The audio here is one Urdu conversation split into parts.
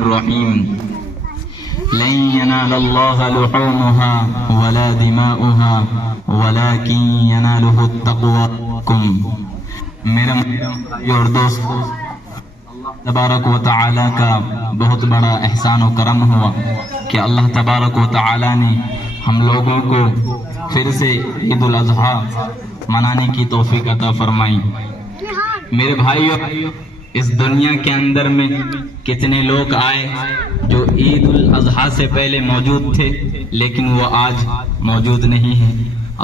الرحیم لن ینال اللہ لحومها ولا دماؤها ولكن ینالہ التقوی منکم۔ میرے بھائیو اور دوستو، تبارک و تعالی کا بہت بڑا احسان و کرم ہوا کہ اللہ تبارک و تعالی نے ہم لوگوں کو پھر سے عید الاضحیٰ منانے کی توفیق عطا فرمائی۔ میرے بھائیو، اس دنیا کے اندر میں کتنے لوگ آئے جو عید الاضحیٰ سے پہلے موجود تھے لیکن وہ آج موجود نہیں ہیں۔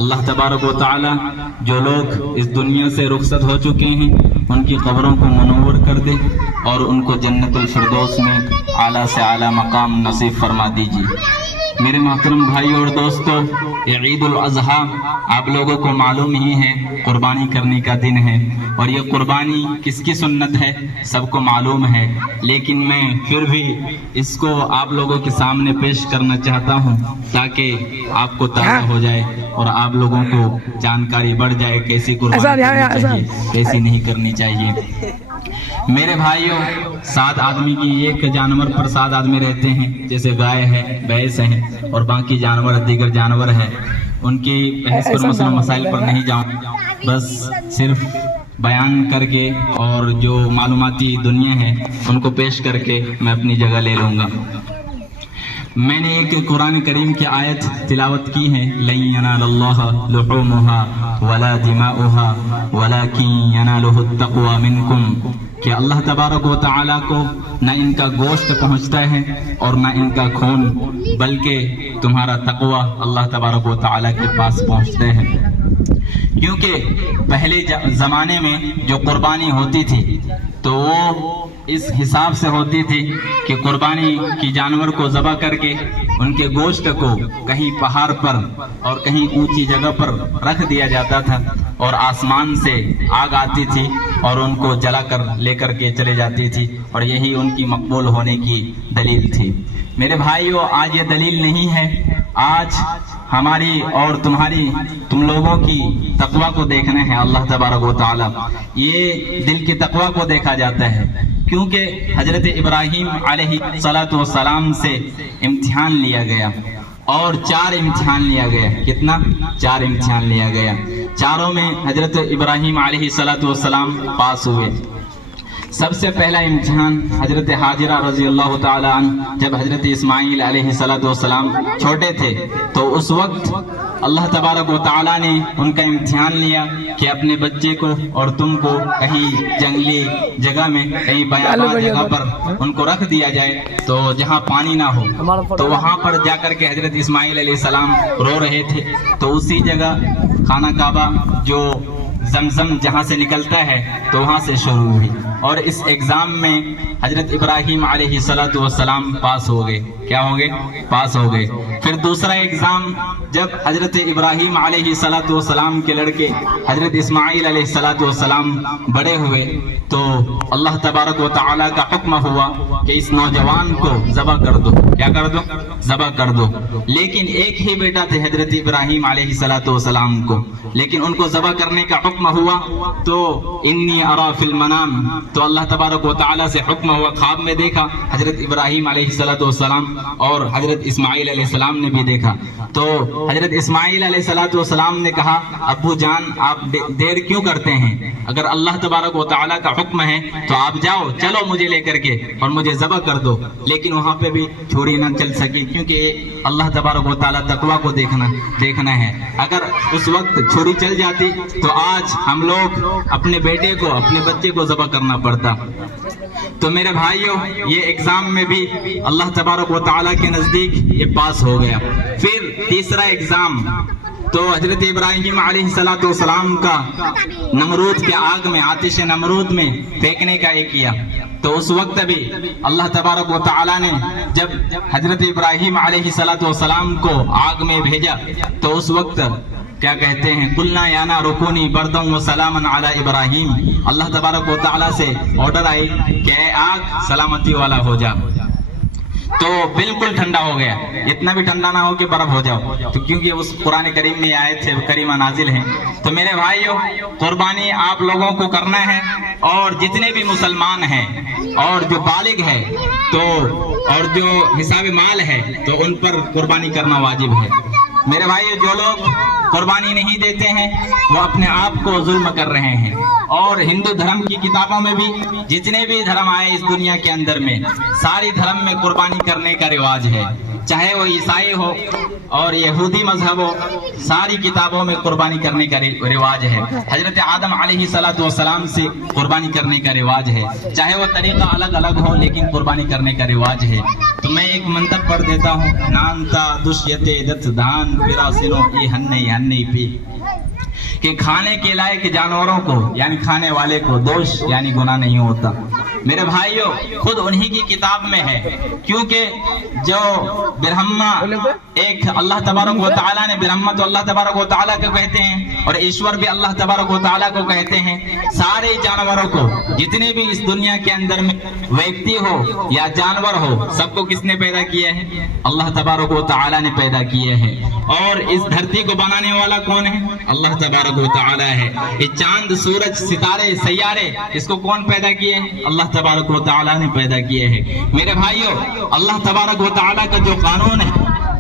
اللہ تبارک و تعالی جو لوگ اس دنیا سے رخصت ہو چکے ہیں ان کی قبروں کو منور کر دے اور ان کو جنت الفردوس میں اعلیٰ سے اعلیٰ مقام نصیب فرما دیجیے۔ میرے محترم بھائیو اور دوستو، یہ عید الاضحیٰ آپ لوگوں کو معلوم ہی ہے قربانی کرنے کا دن ہے، اور یہ قربانی کس کی سنت ہے سب کو معلوم ہے، لیکن میں پھر بھی اس کو آپ لوگوں کے سامنے پیش کرنا چاہتا ہوں تاکہ آپ کو تازہ ہو جائے اور آپ لوگوں کو جانکاری بڑھ جائے کیسی قربانی کرنی چاہیے کیسی نہیں کرنی چاہیے۔ میرے بھائیوں، 7 آدمی کی ایک جانور پر 7 آدمی رہتے ہیں، جیسے گائے ہے، بھینس ہے اور باقی جانور دیگر جانور ہے۔ ان کی بحث پر مسئلہ مسائل پر نہیں جاؤں، بس صرف بیان کر کے اور جو معلوماتی دنیا ہے ان کو پیش کر کے میں اپنی جگہ لے لوں گا۔ میں نے ایک قرآن کریم کی آیت تلاوت کی ہے، لن ینال اللہ لحومها ولا دماؤها ولكن ینالہ التقوی منکم، کہ اللہ تبارک و تعالیٰ کو نہ ان کا گوشت پہنچتا ہے اور نہ ان کا خون، بلکہ تمہارا تقوی اللہ تبارک و تعالیٰ کے پاس پہنچتے ہیں۔ کیونکہ پہلے زمانے میں جو قربانی ہوتی تھی تو وہ اس حساب سے ہوتی تھی کہ قربانی کی جانور کو ذبح کر کے ان کے گوشت کو کہیں پہاڑ پر اور کہیں اونچی جگہ پر رکھ دیا جاتا تھا اور آسمان سے آگ آتی تھی اور ان کو جلا کر لے کر کے چلے جاتی تھی، اور یہی ان کی مقبول ہونے کی دلیل تھی۔ میرے بھائیو، آج یہ دلیل نہیں ہے، آج ہماری اور تم لوگوں کی تقوی کو دیکھنا ہے اللہ تبارک و تعالی۔ یہ دل کی تقوی کو دیکھا جاتا ہے، کیونکہ حضرت ابراہیم علیہ السلام سے امتحان لیا گیا اور 4 امتحان لیا گیا۔ کتنا؟ 4 امتحان لیا گیا۔ چاروں میں حضرت ابراہیم علیہ السلام پاس ہوئے۔ سب سے پہلا امتحان حضرت حاجرہ رضی اللہ تعالی عنہ، جب حضرت اسماعیل علیہ السلام چھوٹے تھے تو اس وقت اللہ تبارک و تعالی نے ان کا امتحان لیا کہ اپنے بچے کو اور تم کو کہیں جنگلی جگہ میں، کہیں بیابان جگہ پر ان کو رکھ دیا جائے تو جہاں پانی نہ ہو، تو وہاں پر جا کر کے حضرت اسماعیل علیہ السلام رو رہے تھے، تو اسی جگہ خانہ کعبہ جو زمزم جہاں سے نکلتا ہے تو وہاں سے شروع ہوئی، اور اس ایگزام میں حضرت ابراہیم علیہ السلام پاس ہو گئے۔ کیا ہو گئے؟ پاس ہو گئے۔ پھر دوسرا ایگزام جب حضرت ابراہیم علیہ السلام کے لڑکے حضرت اسماعیل علیہ السلام بڑے ہوئے تو اللہ تبارک و تعالیٰ کا حکم ہوا کہ اس نوجوان کو ذبح کر دو۔ کیا کر دو؟ ذبح کر دو۔ لیکن ایک ہی بیٹا تھے حضرت ابراہیم علیہ السلام کو، لیکن ان کو ذبح کرنے کا حکم ہوا تو انی ارا فی المنام، تو اللہ تبارک و تعالیٰ سے حکم ہوا، خواب میں دیکھا حضرت ابراہیم علیہ السلام اور حضرت اسماعیل علیہ السلام نے بھی دیکھا، تو حضرت اسماعیل علیہ السلام نے کہا ابو جان آپ دیر کیوں کرتے ہیں؟ اگر اللہ تبارک و تعالیٰ کا حکم ہے تو آپ جاؤ، چلو مجھے لے کر کے اور مجھے ذبح کر دو۔ لیکن وہاں پہ بھی چھری نہ چل سکی، کیونکہ اللہ تبارک و تعالیٰ تقویٰ کو دیکھنا ہے۔ اگر اس وقت چھری چل جاتی تو آج ہم لوگ اپنے بیٹے کو، اپنے بچے کو ذبح کرنا پڑتا۔ تو میرے بھائیوں، یہ ایگزام میں بھی اللہ تبارک و تعالیٰ کے نزدیک یہ پاس ہو گیا۔ پھر تیسرا ایگزام تو حضرت ابراہیم علیہ السلام کا نمرود کے آگ میں، آتش نمرود میں پھینکنے کا ایک کیا، تو اس وقت بھی اللہ تبارک و تعالیٰ نے جب حضرت ابراہیم علیہ السلام کو آگ میں بھیجا تو اس وقت کیا کہتے ہیں، قلنا یا نار کونی بردا و سلاما علی ابراہیم، اللہ تبارک و تعالیٰ سے آرڈر آئی کہ اے آگ سلامتی والا ہو جا۔ تو بالکل ٹھنڈا ہو گیا. اتنا بھی ٹھنڈا نہ ہو کہ برف ہو جاؤ, تو کیونکہ اس قرآن کریم میں آیت سے کریمہ نازل ہیں. تو میرے بھائیو, قربانی آپ لوگوں کو کرنا ہے, اور جتنے بھی مسلمان ہیں اور جو بالغ ہے تو اور جو حساب مال ہے تو ان پر قربانی کرنا واجب ہے. میرے بھائیو, جو لوگ قربانی نہیں دیتے ہیں وہ اپنے آپ کو ظلم کر رہے ہیں. اور ہندو دھرم کی کتابوں میں بھی جتنے بھی دھرم آئے اس دنیا کے اندر میں, ساری دھرم میں قربانی کرنے کا رواج ہے, چاہے وہ عیسائی ہو اور یہودی مذہب ہو, ساری کتابوں میں قربانی کرنے کا رواج ہے. حضرت آدم علیہ السلام سے قربانی کرنے کا رواج ہے, چاہے وہ طریقہ الگ الگ ہو لیکن قربانی کرنے کا رواج ہے. تو میں ایک منتر پڑھ دیتا ہوں, نانتا دشیتے دت دھان پیراسنو ای ہنئی پی, کہ کھانے کے لائق جانوروں کو یعنی کھانے والے کو دوش یعنی گناہ نہیں ہوتا. میرے بھائیو, خود انہی کی کتاب میں ہے, کیونکہ جو برہما ایک اللہ تبارک و تعالیٰ نے, برہما تو اللہ تبارک و تعالیٰ کو کہتے ہیں اور ایشور بھی اللہ تبارک و تعالیٰ کو کہتے ہیں. سارے جانوروں کو, جتنے بھی اس دنیا کے اندر میں ویکتی ہو یا جانور ہو, سب کو کس نے پیدا کیا ہے؟ اللہ تبارک و تعالیٰ نے پیدا کیا ہے. اور اس دھرتی کو بنانے والا کون ہے؟ اللہ تبارک و تعالیٰ ہے. یہ چاند, سورج, ستارے, سیارے, اس کو کون پیدا کیے ہیں؟ اللہ تبارک و تعالیٰ نے پیدا کیے ہیں. میرے بھائیو, اللہ تبارک و تعالیٰ کا جو قانون ہے,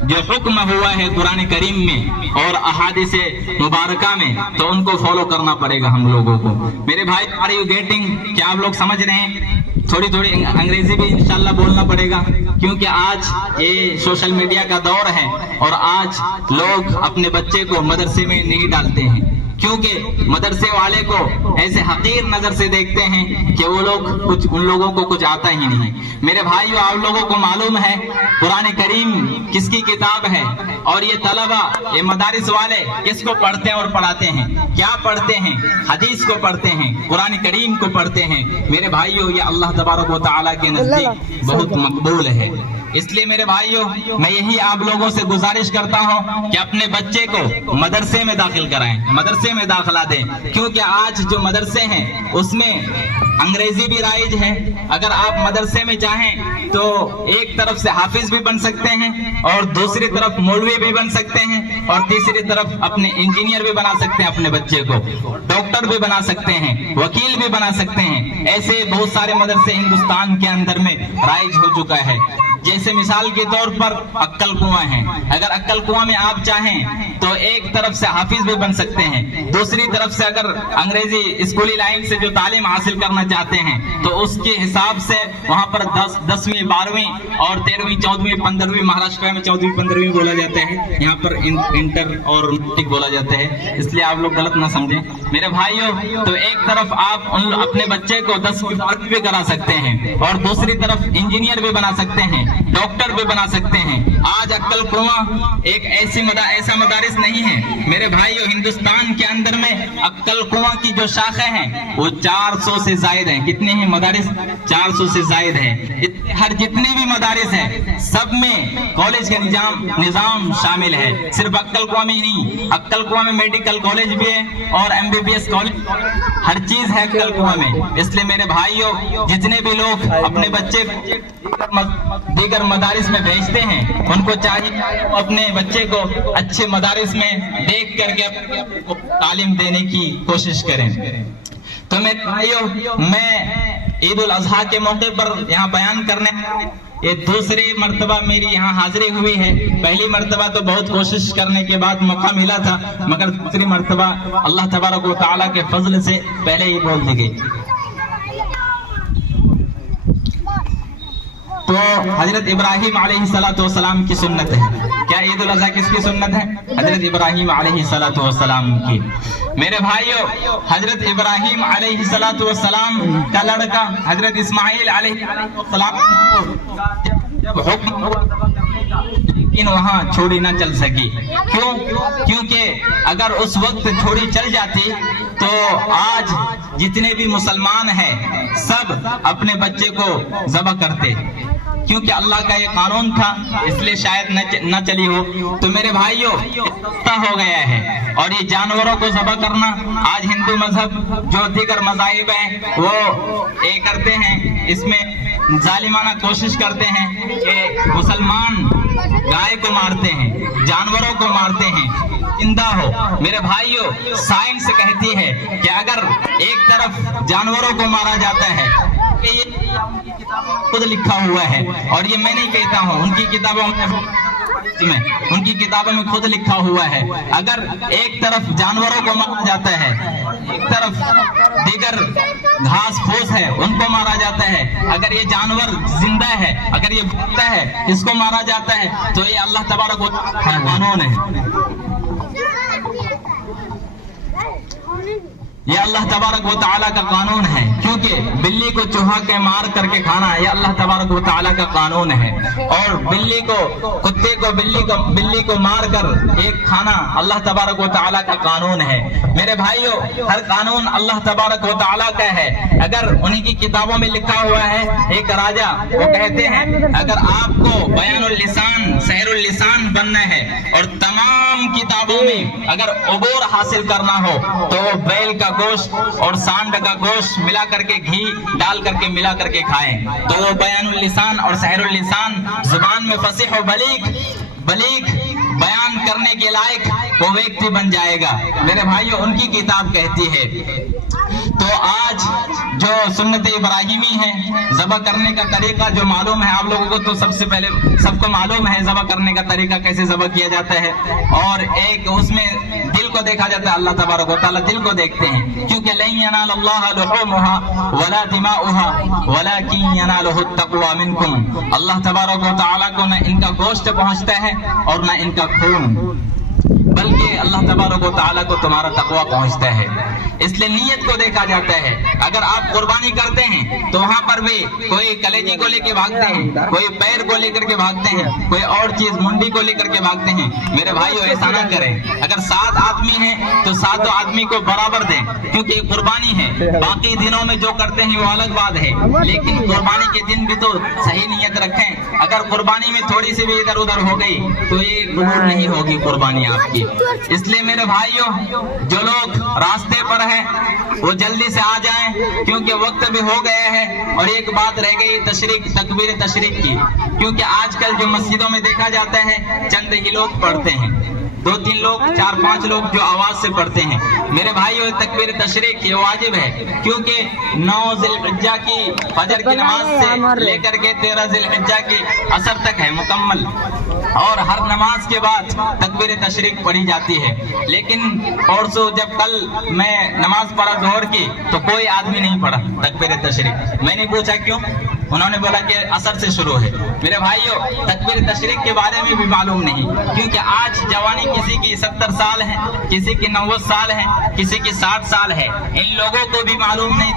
جو حکم ہوا ہے قرآن کریم میں اور احادیث مبارکہ میں, تو ان کو فالو کرنا پڑے گا ہم لوگوں کو. میرے بھائی, آر یو گیٹنگ؟ کیا آپ لوگ سمجھ رہے ہیں؟ تھوڑی تھوڑی انگریزی بھی انشاءاللہ بولنا پڑے گا, کیونکہ آج یہ سوشل میڈیا کا دور ہے اور آج لوگ اپنے بچے کو مدرسے میں نہیں ڈالتے ہیں, کیونکہ مدرسے والے کو ایسے حقیر نظر سے دیکھتے ہیں کہ وہ لوگ ان لوگوں کو کچھ آتا ہی نہیں. میرے بھائیو, آپ لوگوں کو معلوم ہے قرآن کریم کس کی کتاب ہے, اور یہ طلبہ, یہ مدارس والے کس کو پڑھتے ہیں اور پڑھاتے ہیں؟ کیا پڑھتے ہیں؟ حدیث کو پڑھتے ہیں, قرآن کریم کو پڑھتے ہیں. میرے بھائیو, یہ اللہ تبارک و تعالیٰ کے نزدیک بہت مقبول ہے. اس لیے میرے بھائیو, میں یہی آپ لوگوں سے گزارش کرتا ہوں کہ اپنے بچے کو مدرسے میں داخل کرائیں, مدرسے میں داخلہ دیں, کیونکہ آج جو مدرسے ہیں اس میں انگریزی بھی رائج ہے. اگر آپ مدرسے میں چاہیں تو ایک طرف سے حافظ بھی بن سکتے ہیں, اور دوسری طرف مولوی بھی بن سکتے ہیں, اور تیسری طرف اپنے انجینئر بھی بنا سکتے ہیں, اپنے بچے کو ڈاکٹر بھی بنا سکتے ہیں, وکیل بھی بنا سکتے ہیں. ایسے بہت سارے مدرسے ہندوستان کے اندر میں رائج ہو چکا ہے. جیسے مثال کے طور پر عقل کنواں ہیں, اگر عقل کنواں میں آپ چاہیں تو ایک طرف سے حافظ بھی بن سکتے ہیں, دوسری طرف سے اگر انگریزی اسکولی لائن سے جو تعلیم حاصل کرنا چاہتے ہیں تو اس کے حساب سے وہاں پر 10ویں 12ویں اور 13ویں 14ویں 15ویں, مہاراشٹر میں 14ویں 15ویں بولا جاتا ہے, یہاں پر انٹر اور میٹرک بولا جاتا ہے, اس لیے آپ لوگ غلط نہ سمجھیں. میرے بھائیوں, تو ایک طرف آپ اپنے بچے کو 10ویں 12ویں بھی کرا سکتے ہیں, اور دوسری طرف انجینئر بھی بنا سکتے ہیں, ڈاکٹر بھی بنا سکتے ہیں. آج عقل کنواں ایک ایسا مدارس نہیں ہے میرے بھائیو. ہندوستان کے اندر میں عقل کنواں کی جو شاخیں ہیں وہ 400 سے زائد ہیں. کتنے ہیں مدارس؟ 400 سے زائد ہیں. ہر جتنے بھی مدارس ہیں سب میں کالج کا نظام شامل ہے, صرف عقل کنواں میں نہیں. عقل کنواں میں میڈیکل کالج بھی ہے اور MBBS کالج, ہر چیز ہے عقل کنواں میں. اس لیے میرے بھائیو, جتنے بھی لوگ اپنے بچے دیگر مدارس میں بھیجتے ہیں ان کو چاہیے اپنے بچے کو اچھے مدارس میں دیکھ کر کے تعلیم دینے کی کوشش کریں. تو میرے بھائیو, میں عید الاضحیٰ کے موقع پر یہاں بیان کرنے, یہ دوسری مرتبہ میری یہاں حاضری ہوئی ہے. پہلی مرتبہ تو بہت کوشش کرنے کے بعد موقع ملا تھا, مگر دوسری مرتبہ اللہ تبارک و تعالیٰ کے فضل سے پہلے ہی بول دی گئی. تو حضرت ابراہیم علیہ السلام کی سنت ہے. کیا عید الاضحیٰ کس کی سنت ہے؟ حضرت ابراہیم علیہ السلام کی. میرے بھائیو, حضرت ابراہیم علیہ السلام کا لڑکا حضرت اسماعیل علیہ السلام جب حکم لیکن وہاں چھڑی نہ چل سکی. کیوں؟ کیونکہ اگر اس وقت چھڑی چل جاتی تو آج جتنے بھی مسلمان ہیں سب اپنے بچے کو ذبح کرتے. کیونکہ اللہ کا یہ قانون تھا اس لیے شاید نہ چلی ہو. تو میرے بھائیوں ہو گیا ہے. اور یہ جانوروں کو ذبح کرنا آج ہندو مذہب جو دیگر مذاہب ہیں وہ یہ کرتے ہیں، اس میں ظالمانہ کوشش کرتے ہیں کہ مسلمان گائے کو مارتے ہیں، جانوروں کو مارتے ہیں زندہ ہو. میرے بھائیوں سائنس کہتی ہے کہ اگر ایک طرف جانوروں کو مارا جاتا ہے، یہ خود لکھا ہوا ہے اور یہ میں نہیں کہتا ہوں، ان کی کتابوں میں خود لکھا ہوا ہے. اگر ایک طرف جانوروں کو مارا جاتا ہے، ایک طرف دیگر گھاس پھوس ہے ان کو مارا جاتا ہے، اگر یہ جانور زندہ ہے، اگر یہ بچتا ہے اس کو مارا جاتا ہے، تو یہ اللہ تبارک و تعالیٰ کا قانون ہے. یہ اللہ تبارک و تعالیٰ کا قانون ہے. کیونکہ بلی کو چوہا کے مار کر کے کھانا یہ اللہ تبارک و تعالیٰ کا قانون ہے. اور بلی کو مار کر ایک کھانا اللہ تبارک و تعالیٰ کا قانون ہے. میرے بھائیوں ہر قانون اللہ تبارک و تعالیٰ کا ہے. اگر انہی کی کتابوں میں لکھا ہوا ہے، ایک راجہ وہ کہتے ہیں اگر آپ کو بیان اللسان سحر اللسان بننا ہے اور تمام کتابوں میں اگر عبور حاصل کرنا ہو تو وہ بیل کا گوشت اور سانڈ کا گوشت ملا کر کے گھی ڈال کر کے ملا کر کے کھائیں تو وہ بیان اللسان اور سحر اللسان زبان میں فصیح و بلیغ بیان کرنے کے لائق وہ ویکتی بن جائے گا. میرے بھائیوں ان کی کتاب کہتی ہے. تو آج جو سنت ابراہیمی ہے ذبح کرنے کا طریقہ جو معلوم ہے آپ لوگوں کو، تو سب سے پہلے سب کو معلوم ہے ذبح کرنے کا طریقہ کیسے ذبح کیا جاتا ہے. اور ایک اس میں دل کو دیکھا جاتا ہے. اللہ تبارک و تعالیٰ دل کو دیکھتے ہیں کیونکہ لن ینال اللہ لحومها ولا دماؤها ولکن ینالہ التقوی منکم. اللہ تبارک و تعالیٰ کو نہ ان کا گوشت پہنچتا ہے اور نہ ان کا خون، بلکہ اللہ تبارک و تعالیٰ کو تمہارا تقوی پہنچتا ہے. اس لیے نیت کو دیکھا جاتا ہے. اگر آپ قربانی کرتے ہیں تو وہاں پر بھی کوئی کلیجی کو لے کے بھاگتے ہیں، کوئی پیر کو لے کر کے بھاگتے ہیں، کوئی اور چیز منڈی کو لے کر کے بھاگتے ہیں. میرے بھائیو ایسا نہ کریں. اگر 7 آدمی ہیں تو 7 آدمی کو برابر دیں کیونکہ یہ قربانی ہے. باقی دنوں میں جو کرتے ہیں وہ الگ بات ہے، لیکن قربانی کے دن بھی تو صحیح نیت رکھیں. اگر قربانی میں تھوڑی سی بھی ادھر ادھر ہو گئی تو یہ قبول نہیں ہوگی قربانی آپ کی. اس لیے میرے بھائیوں جو لوگ راستے پر ہیں وہ جلدی سے آ جائیں کیونکہ وقت بھی ہو گیا ہے. اور ایک بات رہ گئی تکبیر تشریق کی، کیونکہ آج کل جو مسجدوں میں دیکھا جاتا ہے چند ہی لوگ پڑھتے ہیں، 2-3 لوگ 4-5 لوگ جو آواز سے پڑھتے ہیں. میرے بھائیو تکبیر تشریق یہ واجب ہے کیونکہ 9 ذی الحجہ کی فجر کی نماز سے لے کر کے 13 ذی الحجہ کی عصر تک ہے مکمل، اور ہر نماز کے بعد تکبیر تشریق پڑھی جاتی ہے. لیکن پرسوں جب کل میں نماز پڑھا ظہر کی تو کوئی آدمی نہیں پڑھا تکبیر تشریق. میں نے پوچھا کیوں؟ انہوں نے بولا کہ عصر سے شروع ہے. میرے بھائیو تکبیر تشریق کے بارے میں بھی معلوم نہیں کیونکہ آج جوانی کسی کی 70 سال ہے، کسی کی 90 سال ہے، کسی کی 60 سال ہے. ان لوگوں کو بھی معلوم نہیں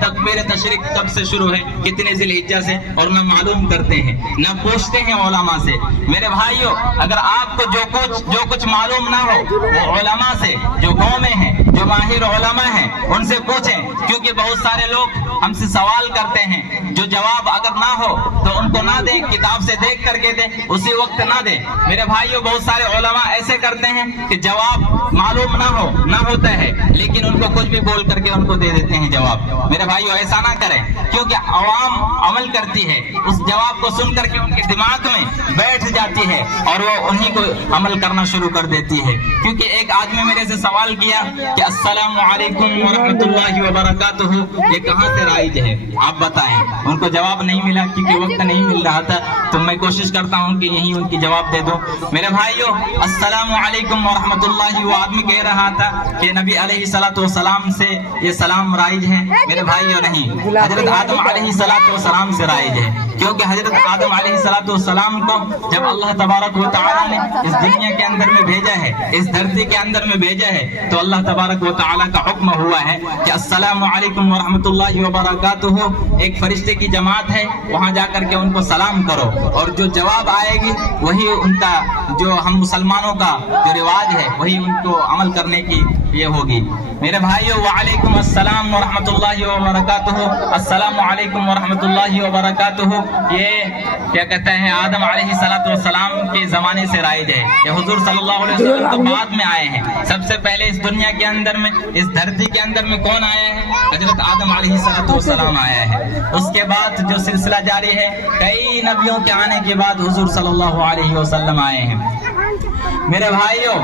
تکبیر تشریق کب سے شروع ہے، کتنے ذی الحجہ سے، اور نہ معلوم کرتے ہیں نہ پوچھتے ہیں علماء سے. میرے بھائیو اگر آپ کو جو کچھ معلوم نہ ہو وہ علماء سے جو گاؤں میں ہیں، جو ماہر علماء ہیں ان سے پوچھیں. کیونکہ بہت سارے لوگ ہم سے سوال کرتے ہیں، جو جواب اگر نہ ہو تو ان کو نہ دیں، کتاب سے دیکھ کر کے دیں، اسی وقت نہ دیں. میرے بھائیو بہت سارے علماء ایسے کرتے ہیں کہ جواب معلوم نہ ہوتا ہے لیکن ان کو کچھ بھی بول کر کے ان کو دے دیتے ہیں جواب. میرے بھائیو ایسا نہ کریں کیونکہ عوام عمل کرتی ہے، اس جواب کو سن کر کے ان کے دماغ میں بیٹھ جاتی ہے اور وہ انہی کو عمل کرنا شروع کر دیتی ہے. کیونکہ ایک آدمی میرے سے سوال کیا کہ السلام علیکم ورحمۃ اللہ وبرکاتہ یہ کہاں سے رائج ہے، آپ بتائیں. ان کو جواب نہیں ملا کیونکہ وقت نہیں مل رہا تھا، تو میں کوشش کرتا ہوں کہ یہی ان کی جواب دے دو. میرے بھائیو السلام علیکم ورحمۃ اللہ، وہ آدمی کہہ رہا تھا کہ نبی علیہ الصلوۃ والسلام سے یہ سلام رائج ہے. میرے بھائیو نہیں، حضرت آدم علیہ الصلوۃ والسلام سے رائج ہے. کیونکہ حضرت آدم علیہ الصلوۃ والسلام کو جب اللہ تبارک و تعالیٰ نے اس دنیا کے اندر میں بھیجا ہے، اس دھرتی کے اندر میں بھیجا ہے، تو اللہ تبارک و تعالیٰ کا حکم ہوا ہے کہ السلام علیکم ورحمۃ اللہ وبرکاتہ. ایک فرشتے کی جماعت ہے، وہاں جا کر کے ان کو سلام کرو، اور جو جواب آئے گی وہی ان کا جو ہم مسلمانوں کا جو رواج ہے وہی ان کو عمل کرنے کی یہ ہوگی۔ میرے بھائیو وعلیکم السلام ورحمۃ اللہ وبرکاتہ، السلام علیکم ورحمۃ اللہ وبرکاتہ۔ یہ کیا کہتے ہیں آدم علیہ السلام کے زمانے سے رائج ہے، یہ حضور صلی اللہ علیہ وسلم تو بعد میں آئے ہیں۔ سب سے پہلے اس دنیا کے اندر میں، اس دھرتی کے اندر میں کون آیا ہے؟ حضرت آدم علیہ السلام آیا ہے۔ اس کے بعد جو سلسلہ جاری ہے، کئی نبیوں کے آنے کے بعد حضور صلی اللہ علیہ وسلم آئے ہیں۔ میرے بھائیوں،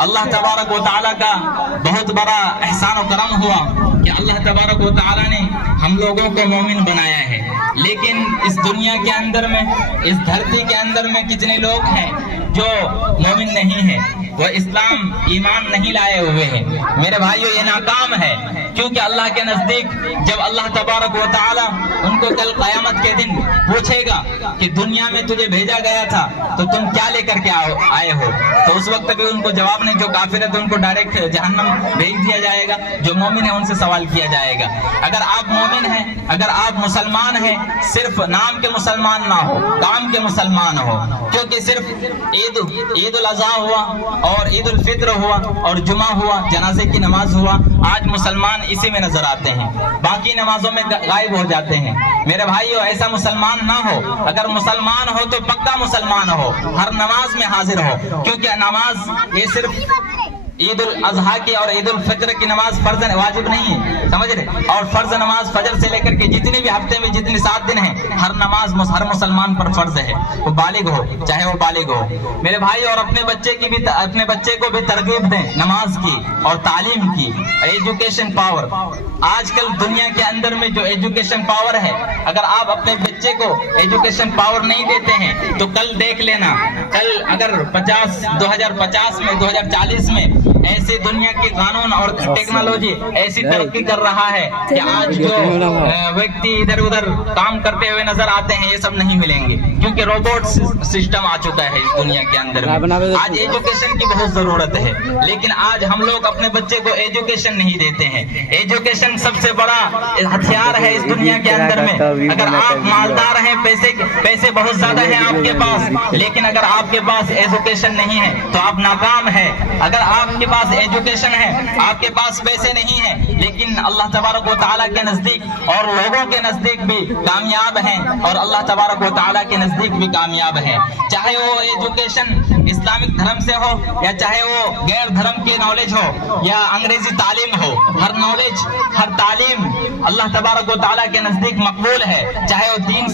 اللہ تبارک و تعالیٰ کا بہت بڑا احسان و کرم ہوا کہ اللہ تبارک و تعالیٰ نے ہم لوگوں کو مومن بنایا ہے، لیکن اس دنیا کے اندر میں، اس دھرتی کے اندر میں کتنے لوگ ہیں جو مومن نہیں ہیں، وہ اسلام ایمان نہیں لائے ہوئے ہیں۔ میرے بھائیوں، یہ ناکام ہے، کیونکہ اللہ کے نزدیک جب اللہ تبارک و تعالیٰ ان کو کل قیامت کے دن پوچھے گا کہ دنیا میں تجھے بھیجا گیا تھا تو تم کیا لے کر کے آئے ہو، تو اس وقت بھی ان کو جواب نہیں، جو کافر ہے تو ان کو ڈائریکٹ جہنم بھیج دیا جائے گا، جو مومن ہے ان سے سوال کیا جائے گا۔ اگر آپ مومن ہیں، اگر آپ مسلمان ہیں، صرف نام کے مسلمان نہ ہو، کام کے مسلمان ہو، کیونکہ صرف عید الاضحیٰ ہوا اور عید الفطر ہوا اور جمعہ ہوا، جنازے کی نماز ہوا، آج مسلمان اسی میں نظر آتے ہیں، باقی نمازوں میں غائب ہو جاتے ہیں۔ میرے بھائیو، ایسا مسلمان نہ ہو، اگر مسلمان ہو تو پکا مسلمان ہو، ہر نماز میں حاضر ہو، کیونکہ نماز یہ صرف عید الاضحیٰ کی اور عید الفطر کی نماز فرض واجب نہیں ہے، سمجھ رہے؟ اور فرض نماز فجر سے لے کر کے جتنے بھی ہفتے میں جتنے 7 دن ہیں، ہر نماز ہر مسلمان پر فرض ہے، وہ بالغ ہو چاہے وہ بالغ ہو۔ میرے بھائی، اور اپنے بچے کو بھی ترغیب دیں نماز کی اور تعلیم کی، ایجوکیشن پاور۔ آج کل دنیا کے اندر میں جو ایجوکیشن پاور ہے، اگر آپ اپنے بچے کو ایجوکیشن پاور نہیں دیتے ہیں تو کل دیکھ لینا، کل اگر 2050 میں 2040 میں ایسی دنیا کی قانون اور ٹیکنالوجی ایسی ترقی کر رہا ہے کہ آج جو ویکتی ادھر ادھر کام کرتے ہوئے نظر آتے ہیں، یہ سب نہیں ملیں گے، کیونکہ روبوٹ سسٹم آ چکا ہے اس دنیا کے اندر میں۔ آج ایجوکیشن کی بہت ضرورت ہے، لیکن آج ہم لوگ اپنے بچے کو ایجوکیشن نہیں دیتے ہیں۔ ایجوکیشن سب سے بڑا ہتھیار ہے اس دنیا کے اندر میں۔ اگر آپ مالدار ہیں، پیسے بہت زیادہ ہیں آپ کے پاس، لیکن اگر آپ کے پاس ایجوکیشن نہیں ہے تو آپ ناکام ہے۔ اگر آپ کے پاس ایجوکیشن ہے، آپ کے پاس پیسے نہیں ہیں، لیکن اللہ تبارک و تعالیٰ کے نزدیک اور لوگوں کے نزدیک بھی کامیاب ہیں، اور اللہ تبارک و تعالیٰ کے نزدیک بھی کامیاب ہیں، چاہے وہ ایجوکیشن اسلامک دھرم سے ہو یا چاہے وہ غیر دھرم کی نالج ہو یا انگریزی تعلیم ہو۔ ہر نالج، ہر تعلیم اللہ تبارک و تعالیٰ کے نزدیک مقبول ہے، چاہے وہ دین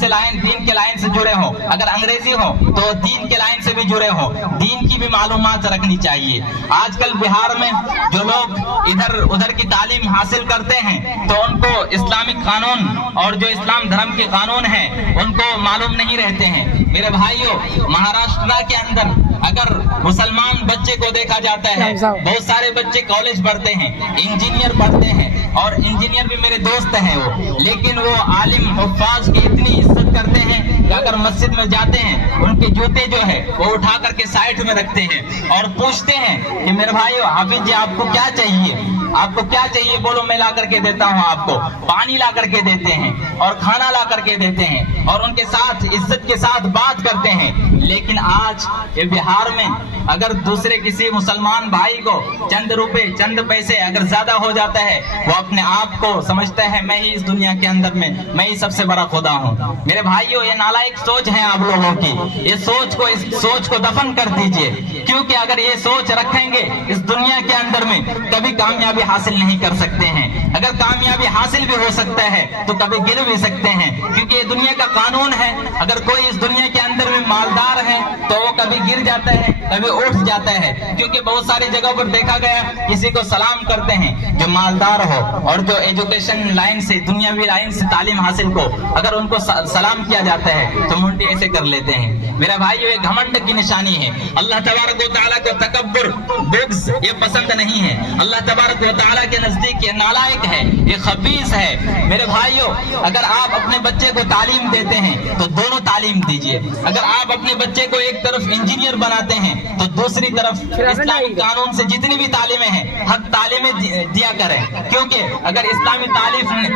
کے لائن سے جڑے ہوں، اگر انگریزی ہو تو دین کے لائن سے بھی جڑے ہوں، دین کی بھی معلومات رکھنی چاہیے۔ آج کل بہار میں جو لوگ ادھر کی تعلیم حاصل کرتے ہیں تو ان کو اسلامک قانون اور جو اسلام دھرم کے قانون ہیں ان کو معلوم نہیں رہتے ہیں۔ میرے بھائیوں، مہاراشٹر کے اندر اگر مسلمان بچے کو دیکھا جاتا ہے، بہت سارے بچے کالج پڑھتے ہیں، انجینئر پڑھتے ہیں، اور انجینئر بھی میرے دوست ہیں وہ، لیکن وہ عالم حفاظ کی اتنی عزت کرتے ہیں کہ اگر مسجد میں جاتے ہیں ان کے جوتے جو ہے وہ اٹھا کر کے سائڈ میں رکھتے ہیں اور پوچھتے ہیں کہ میرے بھائیو، حافظ جی آپ کو کیا چاہیے، آپ کو کیا چاہیے بولو، میں لا کر کے دیتا ہوں آپ کو۔ پانی لا کر کے دیتے ہیں اور کھانا لا کر کے دیتے ہیں اور ان کے ساتھ عزت کے ساتھ بات کرتے ہیں۔ لیکن آج یہ بہار میں اگر دوسرے کسی مسلمان بھائی کو چند روپے چند پیسے اگر زیادہ ہو جاتا ہے، وہ اپنے آپ کو سمجھتا ہے میں ہی اس دنیا کے اندر میں ہی سب سے بڑا خدا ہوں۔ میرے بھائیوں، یہ نالائق سوچ ہے آپ لوگوں کی، اس سوچ کو دفن کر دیجئے، کیونکہ اگر یہ سوچ رکھیں گے اس دنیا کے اندر میں کبھی کامیابی حاصل نہیں کر سکتے ہیں۔ اگر کامیابی حاصل بھی ہو سکتا ہے تو کبھی گر بھی سکتے ہیں، کیونکہ یہ دنیا کا قانون ہے۔ اگر کوئی اس دنیا کے اندر میں مالدار ہے تو وہ کبھی گر جاتا ہے، کبھی اٹھ جاتا ہے، کیونکہ بہت ساری جگہوں پر دیکھا گیا کسی کو سلام کرتے ہیں جو مالدار ہو، اور جو ایجوکیشن لائن سے، دنیاوی لائن سے تعلیم حاصل کو اگر ان کو سلام کیا جاتا ہے تو منڈی ایسے کر لیتے ہیں۔ میرا بھائی، یہ گھمنڈ کی نشانی ہے۔ اللہ تبارک و تعالیٰ کو تکبر، بغض یہ پسند نہیں ہے۔ اللہ تبارک و تعالیٰ کے نزدیک یہ نالائق ہے، یہ خبیث ہے۔ میرے بھائیوں، اگر آپ اپنے بچے کو تعلیم دیتے ہیں تو دونوں تعلیم دیجیے۔ اگر آپ اپنے بچے کو ایک طرف انجینئر بناتے ہیں تو دوسری طرف اسلامی قانون سے جتنی بھی تعلیمیں ہیں حق تعلیمیں دیا کریں، کیونکہ اگر اسلامی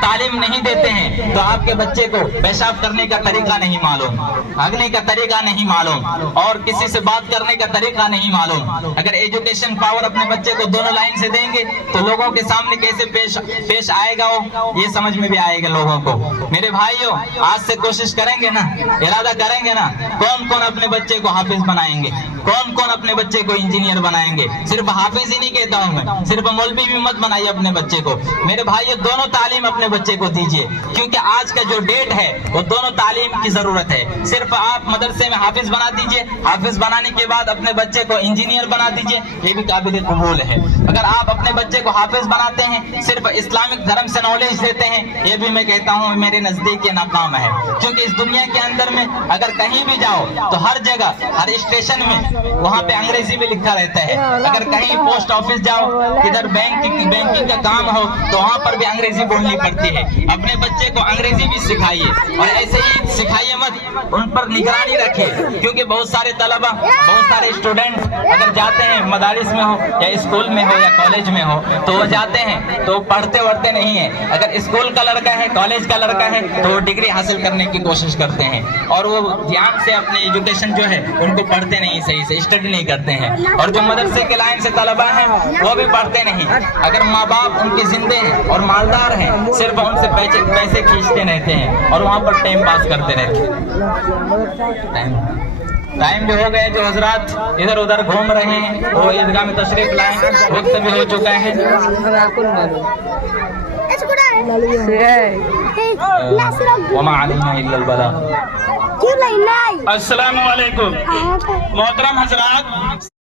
تعلیم نہیں دیتے ہیں تو آپ کے بچے کو پیشاب کرنے کا طریقہ نہیں معلوم، بھاگنے کا طریقہ نہیں معلوم، اور کسی سے بات کرنے کا طریقہ نہیں معلوم۔ اگر ایجوکیشن پاور اپنے بچے کو دونوں لائن سے دیں گے تو لوگوں کے سامنے کیسے پیش آئے گا وہ یہ سمجھ میں بھی آئے گا لوگوں کو۔ میرے بھائیوں، آج سے کوشش کریں گے نا، ارادہ کریں گے نا، کون کون اپنے بچے کو حافظ بنائیں گے، کون کون اپنے بچے کو انجینئر بنائیں گے؟ صرف حافظ ہی نہیں کہتا ہوں میں، صرف مولوی بھی مت بنائیے اپنے بچے کو۔ میرے بھائیوں، دونوں تعلیم اپنے بچے کو دیجیے، کیونکہ آج کا جو ڈیٹ ہے وہ دونوں تعلیم کی ضرورت ہے۔ صرف آپ مدرسے میں حافظ بنا دیجیے، حافظ بنانے کے بعد اپنے بچے کو انجینئر بنا دیجیے، یہ بھی قابل قبول ہے۔ اگر آپ اپنے بچے کو حافظ بناتے ہیں، صرف اسلامک دھرم سے نالج دیتے ہیں، یہ بھی میں کہتا ہوں میرے نزدیک یہ ناکام ہے، کیونکہ اس دنیا کے اندر میں اگر کہیں بھی جاؤ تو ہر جگہ، ہر اسٹیشن میں وہاں پہ انگریزی میں لکھا رہتا ہے۔ اگر کہیں پوسٹ آفس جاؤ، ادھر بینکنگ کا کام ہو تو وہاں پر بھی انگریزی بولنی پڑتی ہے۔ اپنے بچے کو انگریزی بھی سکھائیے، اور ایسے ہی سکھائیے مت، ان پر نگرانی رکھے، کیونکہ بہت سارے طلبہ، بہت سارے اسٹوڈنٹ اگر جاتے ہیں مدارس میں ہو یا اسکول میں ہو یا کالج میں ہو تو وہ جاتے ہیں تو پڑھتے وڑھتے نہیں ہیں۔ اگر اسکول کا لڑکا ہے، کالج کا لڑکا ہے تو وہ ڈگری حاصل کرنے کی کوشش کرتے ہیں، اور وہ دھیان سے اپنی ایجوکیشن جو ہے ان کو پڑھتے نہیں، صحیح سے اسٹڈی نہیں کرتے ہیں۔ اور جو مدرسے کے لائن سے طلبہ ہیں وہ بھی پڑھتے نہیں۔ اگر ماں باپ ان کے زندے ہیں اور مالدار ہیں، صرف ان سے پیسے کھینچتے رہتے ہیں اور وہاں پر ٹائم پاس کرتے رہتے ہیں۔ ٹائم بھی ہو گئے، جو حضرات ادھر ادھر گھوم رہے ہیں وہ عیدگاہ میں تشریف لائیں، وقت بھی ہو چکا ہے۔ وما علینا الا البلاغ۔ السلام علیکم محترم حضرات۔